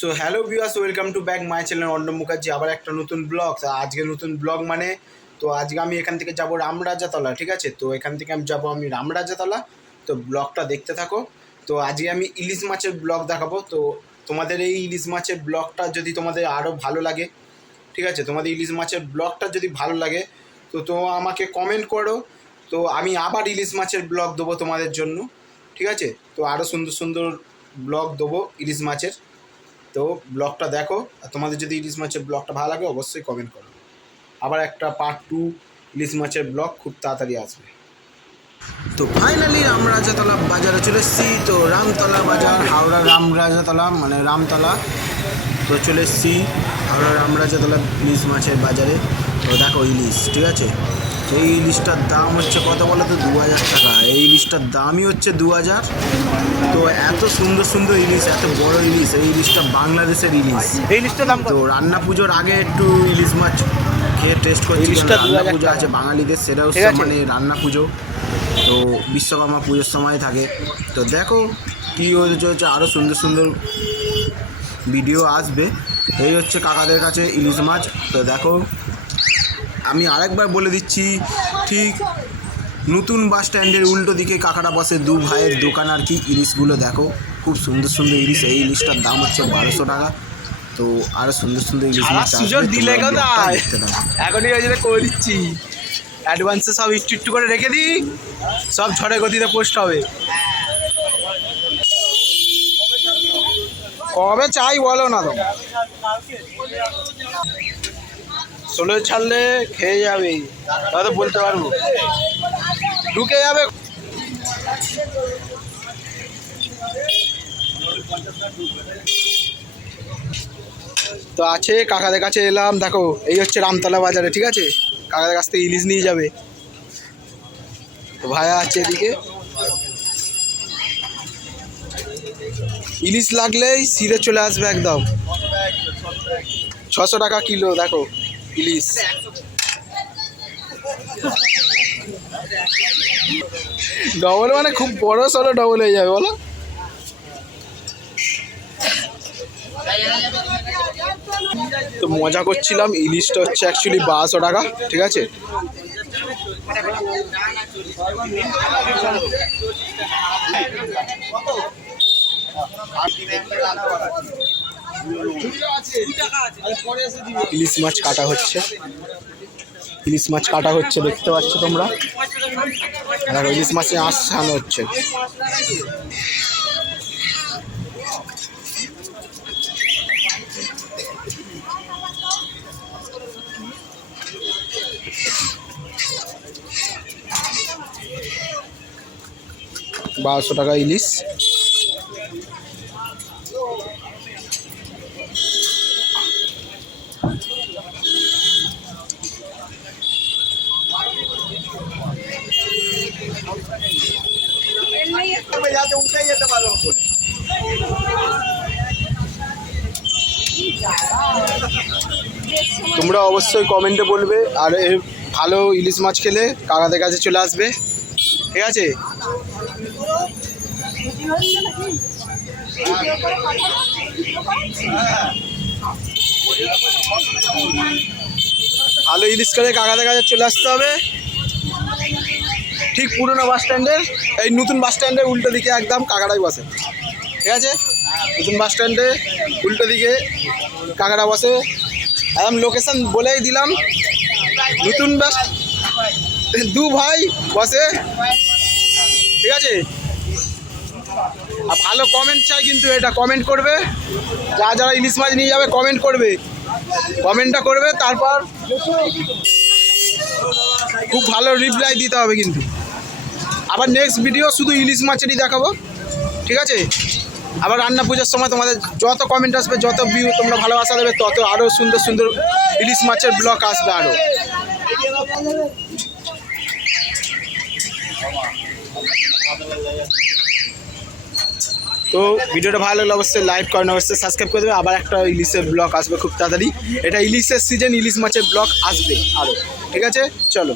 So hello viewers, welcome to back my channel Arnab Mukherjee. আবার একটা নতুন ব্লগ। আজকে নতুন ব্লগ মানে তো আজকে আমি এখান থেকে যাব রামরাজাতলা, ঠিক আছে? তো এখান থেকে আমি যাব রামরাজাতলা। তো ব্লগটা দেখতে থাকো। তো আজকে আমি ইলিশ মাছের ব্লগ দেখাবো। তো তোমাদের এই ইলিশ মাছের ব্লগটা যদি তোমাদের আরও ভালো লাগে, ঠিক আছে, তোমাদের ইলিশ মাছের ব্লগটা যদি ভালো লাগে তো আমাকে কমেন্ট করো। তো আমি আবার ইলিশ মাছের ব্লগ দেবো তোমাদের জন্য, ঠিক আছে? তো আরও সুন্দর সুন্দর ব্লগ দেবো ইলিশ মাছের। তো ব্লগটা দেখো, আর তোমাদের যদি ইলিশ মাছের ব্লগটা ভালো লাগে অবশ্যই কমেন্ট করো। আবার একটা পার্ট 2 ইলিশ মাছের ব্লগ খুব তাড়াতাড়ি আসবে। তো ফাইনালি রামরাজাতলা বাজারে চলে এসেছি। তো রামতলা বাজার, হাওড়া রামরাজাতলা মানে রামতলা। তো চলে এসেছি হাওড়া রামরাজাতলা ইলিশ মাছের বাজারে। তো দেখো ইলিশ, ঠিক আছে? এই ইলিশটার দাম হচ্ছে কত বলো তো? 2000 টাকা। এই ইলিশটার দামই হচ্ছে 2000। তো এত সুন্দর সুন্দর ইলিশ, এত বড় ইলিশ। এই ইলিশটা বাংলাদেশের ইলিশ। এই ইলিশটার দাম তো রান্না পুজোর আগে একটু ইলিশ মাছ খেয়ে টেস্ট করছি। ইলিশটা রান্না 2000 পুজো টাকা আছে বাঙালিদের, সেটা হচ্ছে মানে রান্না পুজো। তো বিশ্বকর্মা পুজোর সময় থাকে। তো দেখো কী হচ্ছে, আরও সুন্দর সুন্দর ভিডিও আসবে। এই হচ্ছে কাকাদের কাছে ইলিশ মাছ। তো দেখো আমি আরেকবার বলে দিচ্ছি, ঠিক নতুন বাস স্ট্যান্ডের উল্টো দিকে কাকারা বসে, দু ভাইয়ের দোকান আর কি। ইলিশগুলো দেখো খুব সুন্দর সুন্দর ইলিশ। এই ইলিশটার দাম হচ্ছে 1200 টাকা। তো আরও সুন্দর সুন্দর ইলিশ মাছ সুযোগ দিলে কোথায়? দেখতে থাকো। এখনই ওই জন্য করে দিচ্ছি, অ্যাডভান্সে সব একটু করে রেখে দিই, সব ঝড়ে গতিতে পোস্ট হবে। কবে চাই বলো না তো? 16 ছাড়লে খেয়ে যাবে, হয়তো বলতে পারবো, ঢুকে যাবে। তো আছে কাকাদের কাছে এলাম। দেখো এই হচ্ছে রামতলা বাজারে, ঠিক আছে? কাকাদের কাছ থেকে ইলিশ নিয়ে যাবে। তো ভাইয়া আছে এদিকে। ইলিশ লাগলেই সিরে চলে আসবে একদম। 600 টাকা কিলো। দেখো ইলিশ, ডবল মানে খুব বড় সড়ো ডবল হয়ে যাবে বলো। তো মজা করছিলাম। ইলিশটা হচ্ছে অ্যাকচুয়ালি 1200 টাকা, ঠিক আছে? ইলিশ মাছ কাটা হচ্ছে, ইলিশ মাছ কাটা হচ্ছে, দেখতে পাচ্ছ তোমরা। আর ইলিশ মাছে আঁশ ছাড়ানো হচ্ছে। বারোশো টাকা ইলিশ। তোমরা অবশ্যই কমেন্টে বলবে, আর এর ভালো ইলিশ মাছ খেলে কাকাদের কাছে চলে আসবে, ঠিক আছে? ভালো ইলিশ করে কাকাদের কাছে চলে আসতে হবে। ঠিক পুরনো বাস স্ট্যান্ডের, এই নতুন বাস স্ট্যান্ডের উল্টো দিকে একদম কাকারাই বসে, ঠিক আছে? নতুন বাস স্ট্যান্ডে উল্টো দিকে কাকারা বসে। একদম লোকেশন বলেই দিলাম। নতুন বাস, দু ভাই বসে, ঠিক আছে? আর ভালো কমেন্ট চাই কিন্তু, এটা কমেন্ট করবে। যারা ইলিশ মাছ নিয়ে যাবে কমেন্ট করবে, কমেন্টটা করবে, তারপর খুব ভালো রিপ্লাই দিতে হবে কিন্তু। আবার নেক্সট ভিডিও শুধু ইলিশ মাছেরই দেখাবো, ঠিক আছে? আবার রান্না পুজোর সময় তোমাদের যত কমেন্ট আসবে, যত ভিউ তোমরা ভালোবাসা দেবে, তত আরও সুন্দর সুন্দর ইলিশ মাছের ব্লগ আসবে আরও। তো ভিডিওটা ভালো লাগলে অবশ্যই লাইক করেন, অবশ্যই সাবস্ক্রাইব করে দেবে। আবার একটা ইলিশের ব্লগ আসবে খুব তাড়াতাড়ি। এটা ইলিশের সিজন, ইলিশ মাছের ব্লগ আসবে আরও, ঠিক আছে? চলো।